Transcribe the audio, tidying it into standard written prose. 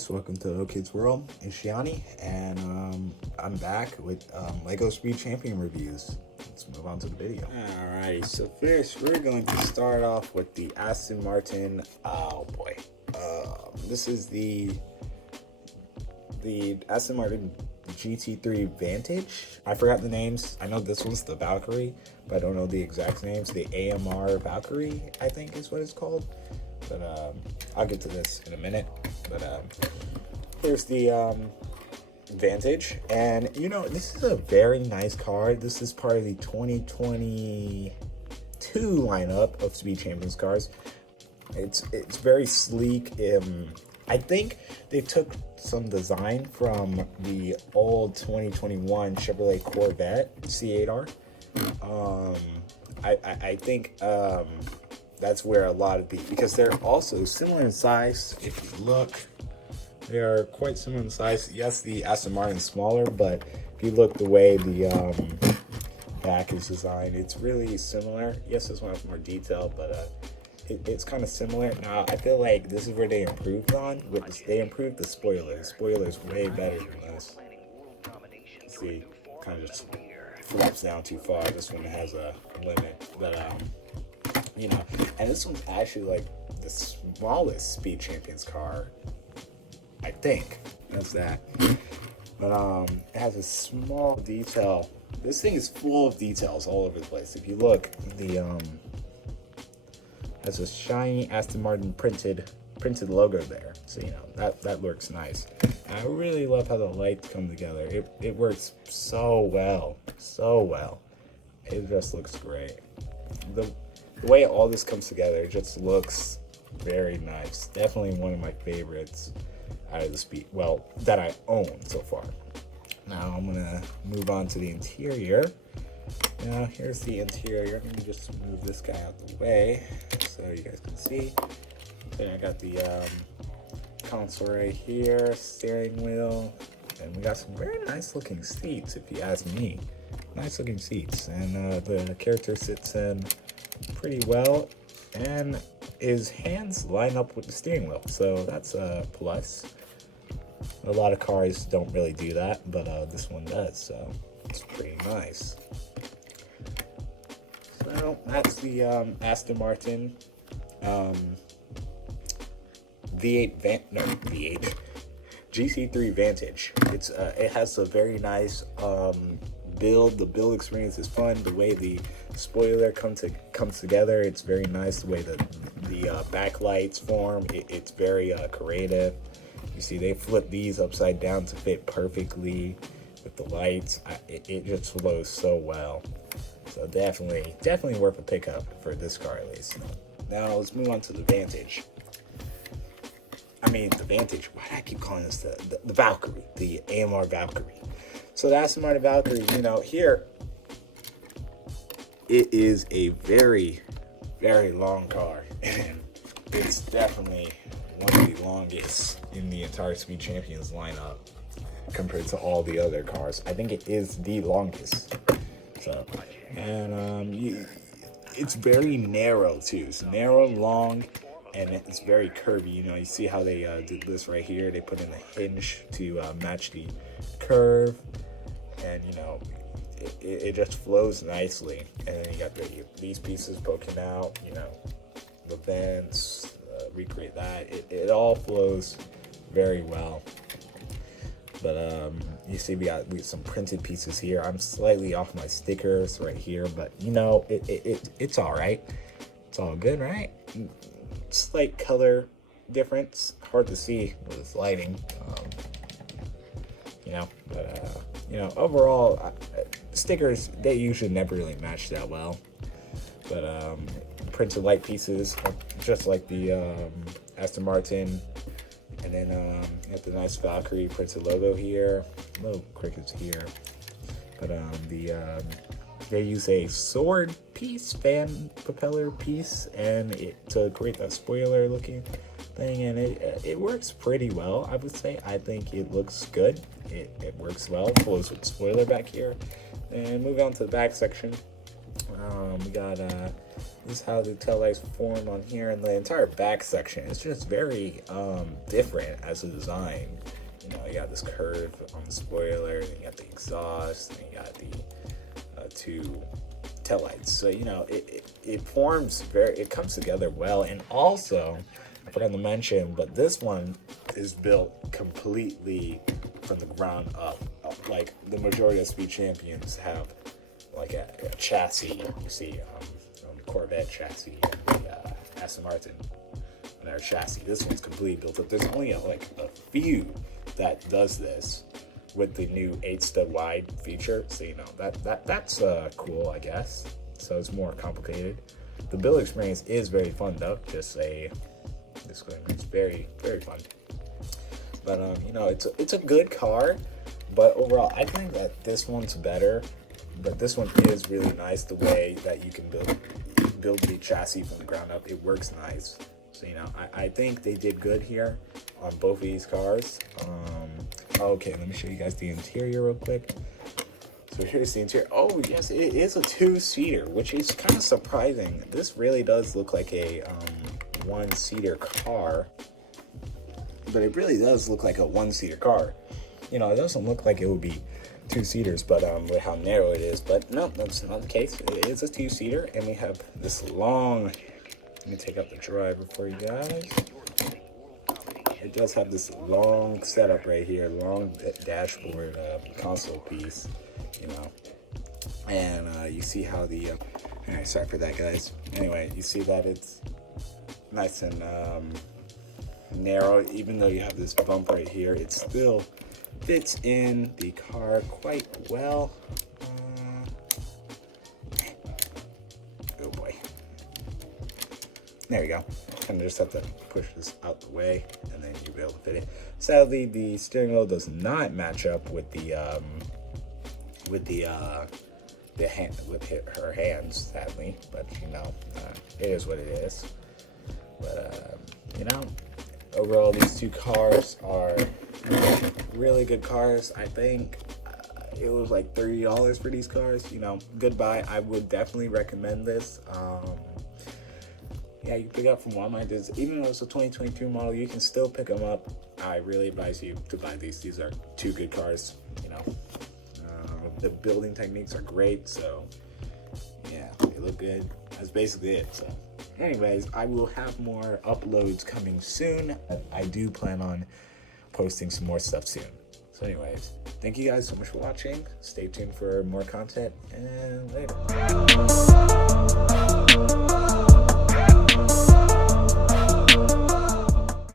guys, welcome to Little Kids World. It's Shiani, and I'm back with Lego Speed Champion reviews. Let's move on to the video. Alrighty, so first we're going to start off with the Aston Martin. Oh boy, this is the Aston Martin GT3 Vantage. I forgot the names. I know this one's the Valkyrie, but I don't know the exact names. The AMR Valkyrie, I think, is what it's called. But I'll get to this in a minute. But here's the Vantage, and you know, this is a very nice car. This is part of the 2022 lineup of Speed Champions cars. It's very sleek. I think they took some design from the old 2021 Chevrolet Corvette C8R. I think that's where a lot of because they're also similar in size. If you look, they are quite similar in size. Yes, the Aston Martin is smaller, but if you look the way the back is designed, it's really similar. Yes, this one has more detail, but it's kind of similar. Now, I feel like this is where they improved on. They improved the spoiler. The spoiler is way better than this. See, kind of just flaps down too far. This one has a limit, but you know, and this one's actually like the smallest Speed Champions car, I think. That's that. But it has a small detail. This thing is full of details all over the place. If you look, the has a shiny Aston Martin printed logo there, so you know that looks nice. And I really love how the lights come together. It works so well. It just looks great. The way all this comes together just looks very nice. Definitely one of my favorites out of the Speed, well, that I own so far. Now I'm gonna move on to the interior. Now here's the interior. Let me just move this guy out the way so you guys can see. Then I got the console right here, steering wheel, and we got some very nice looking seats, if you ask me. Nice looking seats, and the character sits in pretty well, and his hands line up with the steering wheel, so that's a plus. A lot of cars don't really do that, but this one does, so it's pretty nice. So that's the Aston Martin V8 GT3 Vantage. It has a very nice build. The build experience is fun. The way the spoiler comes together, it's very nice. The way the backlights form, it's very creative. You see, they flip these upside down to fit perfectly with the lights. It just flows so well. So definitely worth a pickup for this car at least. Now let's move on to the Vantage. The Vantage. Why do I keep calling this the Valkyrie? The AMR Valkyrie. So the Aston Martin Valkyrie, you know, here it is a very, very long car, and it's definitely one of the longest in the entire Speed Champions lineup compared to all the other cars. I think it is the longest. So, and it's very narrow too. It's narrow, long, and it's very curvy. You know, you see how they did this right here. They put in a hinge to match the curve, and you know, it just flows nicely. And then you got these pieces poking out. You know, the vents, recreate that. It all flows very well. But you see, we got some printed pieces here. I'm slightly off my stickers right here, but you know, it's all right. It's all good, right? Slight color difference, hard to see with this lighting, you know. But you know, overall, stickers, they usually never really match that well. But printed light pieces, just like the Aston Martin. And then you have the nice Valkyrie printed logo here. Little crickets here. But they use a sword piece, fan propeller piece, and to create that spoiler looking thing, and it works pretty well, I would say. I think it looks good. It works well. It flows with spoiler back here. And moving on to the back section. We got this is how the tail lights form on here, and the entire back section is just very different as a design. You know, you got this curve on the spoiler, then you got the exhaust, and you got the two tail lights. So you know, it forms it comes together well. And also, I forgot to mention, but this one is built completely from the ground up. Like the majority of Speed Champions have like a chassis. You see Corvette chassis and the Aston Martin on their chassis. This one's completely built up. There's only like a few that does this with the new 8-stud wide feature. So you know that's cool, I guess. So it's more complicated. The build experience is very fun though. Just a disclaimer, it's very fun. But you know, it's a good car. But overall, I think that this one's better. But this one is really nice. The way that you can build the chassis from the ground up, it works nice. So you know, I think they did good here on both of these cars. Okay, let me show you guys the interior real quick. So here's the interior. Oh yes, it is a 2-seater, which is kind of surprising. This really does look like a 1-seater car, but it really does look like a 1-seater car. You know, it doesn't look like it would be 2-seaters, but with how narrow it is. But no, that's not the case. It is a 2-seater, and we have this long. Let me take out the driver for you guys. It does have this long setup right here, long dashboard console piece, you know. And you see how the anyway, sorry for that, guys. Anyway, you see that it's nice and narrow. Even though you have this bump right here, it still fits in the car quite well. Oh boy. There you go. Kind of just have to push this out the way, and then you'll be able to fit it. Sadly, the steering wheel does not match up with her hands, sadly. But you know, it is what it is. But you know, overall, these two cars are really good cars. I think it was like $30 for these cars. You know, good buy. I would definitely recommend this. Yeah, you can pick up from Walmart. Even though it's a 2022 model, you can still pick them up. I really advise you to buy these. These are two good cars. You know, the building techniques are great. So yeah, they look good. That's basically it. So anyways, I will have more uploads coming soon. I do plan on posting some more stuff soon. So anyways, thank you guys so much for watching. Stay tuned for more content, and later.